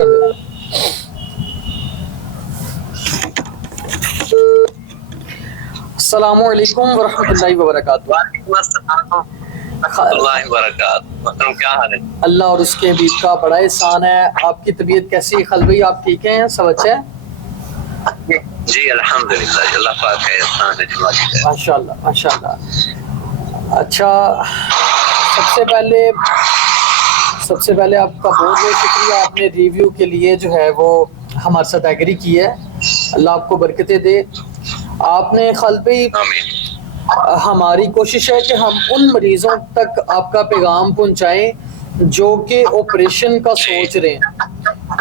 कर दे। अस्सलामु अलैकुम वरहमतुल्लाहि वबरकातुहू। क्या हाल है? अल्लाह और उसके हबीब का बड़ा एहसान है। आपकी तबीयत कैसी है खल भाई? आप ठीक हैं? सब अच्छा है? जी अल्हम्दुलिल्लाह, अल्लाह पाक का एहसान है। माशाअल्लाह माशाअल्लाह। अच्छा, सबसे पहले आपका बहुत बहुत शुक्रिया, आपने रिव्यू के लिए जो है वो हमारे साथ एग्री की है। अल्लाह आपको बरकतें दे। आपने खल भाई, हमारी कोशिश है कि हम उन मरीजों तक आपका पैगाम पहुंचाएं जो कि ऑपरेशन का सोच रहे हैं,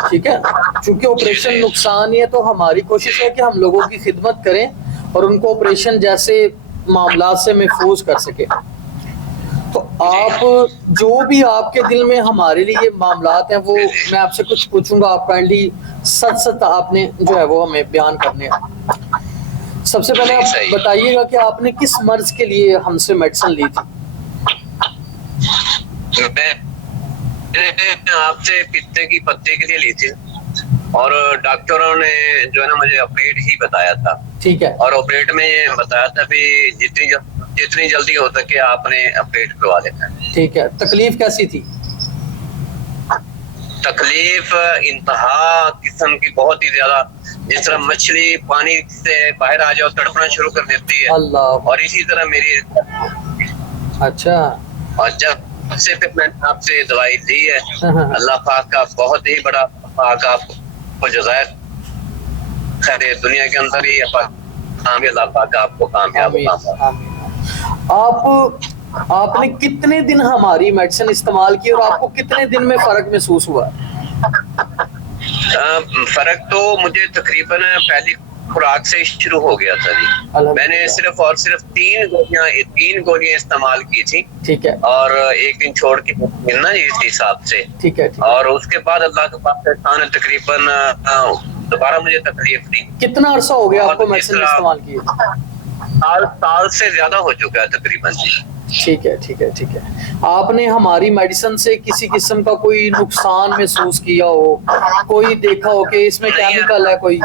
ठीक है? चूंकि ऑपरेशन नुकसान ही है, तो हमारी कोशिश है कि हम लोगों की खिदमत करें और उनको ऑपरेशन जैसे मामला से महफूज कर सके। तो आप जो भी आपके दिल में हमारे लिए मामलात हैं, वो मैं आपसे कुछ पूछूंगा, आप काइंडली सच सच आपने जो है वो हमें बयान करने हैं। सबसे पहले आप बताइएगा कि आपने किस मर्ज के लिए हमसे मेडिसिन ली थी? मैंने आपसे पित्ते की पत्ते के लिए ली थी और डॉक्टरों ने जो है ना मुझे ऑपरेट ही बताया था। ठीक है। और ऑपरेट में ये बताया था कि जितनी जल्दी हो सके आपने ऑपरेट करवा लेना है। ठीक है। तकलीफ कैसी थी? तकलीफ इंतहा किस्म की, बहुत ही ज्यादा, जिस तरह मछली पानी से बाहर आ जाओ तड़पना शुरू कर देती है, अल्लाह। और इसी तरह मेरी। अच्छा। और जब से फिर मैंने आपसे दवाई ली है, अल्लाह पाक का बहुत ही बड़ा पाक आपको जज़ाय खैर दुनिया के अंदर ही अल्लाह पाक आपको कामयाब। आपने कितने दिन हमारी मेडिसिन इस्तेमाल की और आपको कितने दिन में फर्क महसूस हुआ? फर्क तो मुझे तकरीबन पहली खुराक से शुरू हो गया था जी। मैंने सिर्फ और सिर्फ तीन गोलियां इस्तेमाल की थी। ठीक है। और एक दिन छोड़ के मिलना इस हिसाब से। ठीक है। और उसके बाद अल्लाह के पास एहसान है, तकरीबन दोबारा मुझे तकलीफ नहीं। कितना अरसा हो गया आपको मेडिसिन इस्तेमाल किए? साल से ज्यादा हो चुका है तकरीबन जी। ठीक है ठीक है ठीक है। आपने हमारी मेडिसिन से किसी किस्म का कोई नुकसान महसूस किया हो, कोई देखा हो कि इसमें केमिकल है कोई?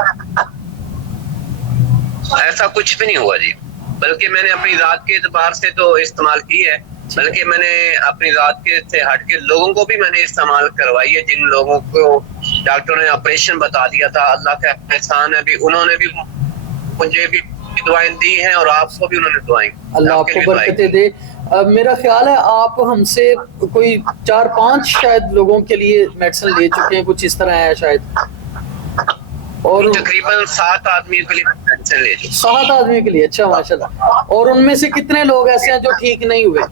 ऐसा कुछ भी नहीं हुआ जी, बल्कि मैंने अपनी जात के एतबार से तो इस्तेमाल की है, बल्कि मैंने अपनी जात के से हट के लोगों को भी मैंने इस्तेमाल करवाई है। जिन लोगों को डॉक्टर ने ऑपरेशन बता दिया था, अल्लाह का एहसान है भी, उन्होंने भी मुझे भी दुआएं दी हैं और आपको भी उन्होंने दुआएं। अल्लाह आपको बरकतें दे। मेरा ख्याल है आप हमसे कोई 4-5 शायद लोगों के लिए मेडिसिन ले चुके हैं, कुछ इस तरह है शायद। और तकरीबन 7 आदमी के लिए मेडिसिन ले चुके। 7 आदमी के लिए? अच्छा माशाल्लाह। और उनमें से कितने लोग ऐसे हैं जो ठीक नहीं हुए?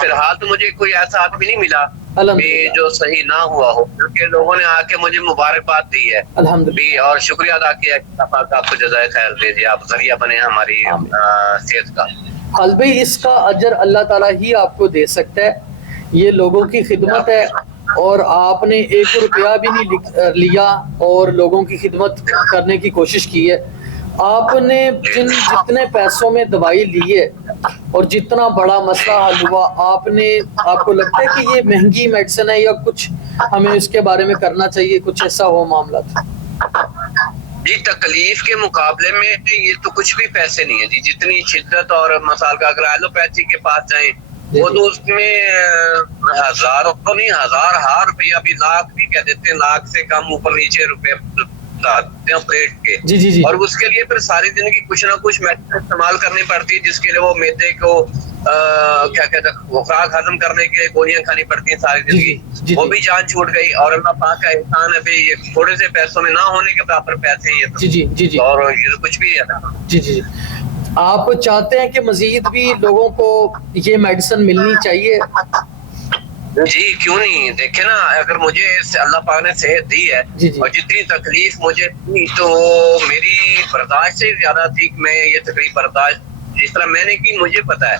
फिलहाल तो मुझे कोई ऐसा आदमी नहीं मिला जो सही ना हुआ हो, क्योंकि लोगों ने आके मुझे मुबारकबाद दी है अल्हम्दुलिल्लाह, और शुक्रिया अदा किया कि आपको जज़ाए खैर दीजिए, आप जरिया बने हमारी सेहत का। हल भाई, इसका अजर अल्लाह ताला ही आपको दे सकता है। ये लोगों की खिदमत है और आपने 1 रुपया भी नहीं लिया और लोगों की खिदमत करने की कोशिश की है। आपने जितने पैसों में दवाई ली है और जितना बड़ा मसला हल हुआ, आपको लगता है कि ये महंगी मेडिसिन है या कुछ हमें इसके बारे में करना चाहिए, कुछ ऐसा हो मामला? जी तकलीफ के मुकाबले में ये तो कुछ भी पैसे नहीं है जी। जितनी शिद्दत और मसाल का, अगर एलोपैथी के पास जाएं वो तो उसमें हजारों तो नहीं, हजार रुपया भी, लाख भी कह देते हैं, लाख से कम ऊपर नीचे रुपए प्लेट के। जी जी जी। और उसके लिए फिर सारी जिंदगी कुछ ना कुछ मेडिसिन इस्तेमाल करनी पड़ती है, जिसके लिए वो मैदे को क्या कहते हैं, खुराक हजम करने के लिए गोलियां खानी पड़ती हैं सारी जिंदगी। वो भी जान छूट गई और अल्लाह पाक का एहसान है भाई, ये थोड़े से पैसों में ना होने के बराबर पैसे हैं ये तो। जी जी जी जी। और ये तो कुछ भी है ना। जी जी। आप चाहते हैं कि मजीद भी लोगों को ये मेडिसिन मिलनी चाहिए? जी क्यों नहीं। देखे ना, अगर मुझे अल्लाह पाक ने सेहत दी है और जितनी तकलीफ मुझे थी तो मेरी बर्दाश्त से ज्यादा थी कि मैं ये तकलीफ बर्दाश्त जिस तरह मैंने की मुझे पता है।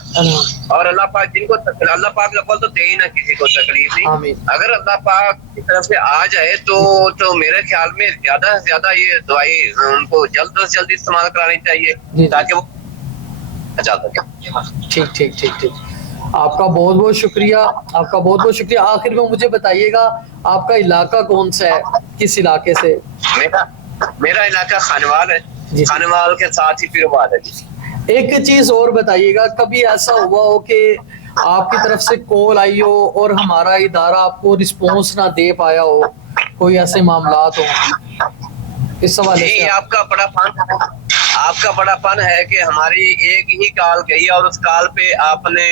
और अल्लाह पाक जिनको अल्लाह पाक लफल तो दे ही ना किसी को तकलीफ नहीं। अगर अल्लाह पाक की तरफ से आ जाए तो मेरे ख्याल में ज्यादा से ज्यादा ये दवाई उनको जल्द से जल्द इस्तेमाल करानी चाहिए ताकि वो अच्छा सके। ठीक ठीक ठीक ठीक। آپ کا بہت بہت شکریہ، آپ کا بہت بہت شکریہ. آخر میں مجھے بتائیے گا آپ کا علاقہ کون سا ہے، کس علاقے سے؟ میرا علاقہ خانوال ہے جی. خانوال کے ساتھ ہی پیروال ہے جی. ایک چیز اور بتائیے گا، کبھی ایسا ہوا ہو کہ آپ کی طرف سے کال آئی ہو اور ہمارا ادارہ آپ کو رسپانس نہ دے پایا ہو، کوئی ایسے معاملات ہوں اس حوالے سے؟ آپ کا بڑا فن ہے کہ ہماری ایک ہی کال گئی اور اس کال پہ آپ نے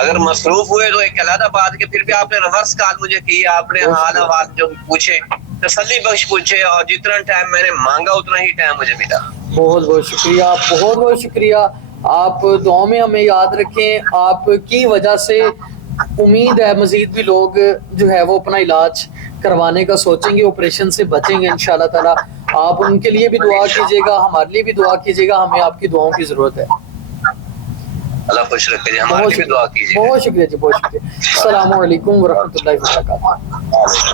اگر مصروف ہوئے تو ایک علیحدہ بات کہ پھر بھی آپ نے ریورس کال مجھے کی، آپ نے حال احوال جو پوچھے، تسلی بخش پوچھے، اور جتنا ٹائم میں نے مانگا اتنا ہی ٹائم مجھے ملا. بہت بہت شکریہ، بہت بہت شکریہ. آپ دعاؤں میں ہمیں یاد رکھیں، آپ کی وجہ سے امید ہے مزید بھی لوگ جو ہے وہ اپنا علاج کروانے کا سوچیں گے، آپریشن سے بچیں گے انشاءاللہ تعالی. آپ ان کے لیے بھی دعا کیجیے گا، ہمارے لیے بھی دعا کیجیے گا، ہمیں آپ کی دعاؤں کی ضرورت ہے. اللہ خوش رکھے جی، ہمارے لیے بھی دعا کیجیے. بہت شکریہ جی، بہت شکریہ. السلام علیکم ورحمۃ اللہ وبرکاتہ.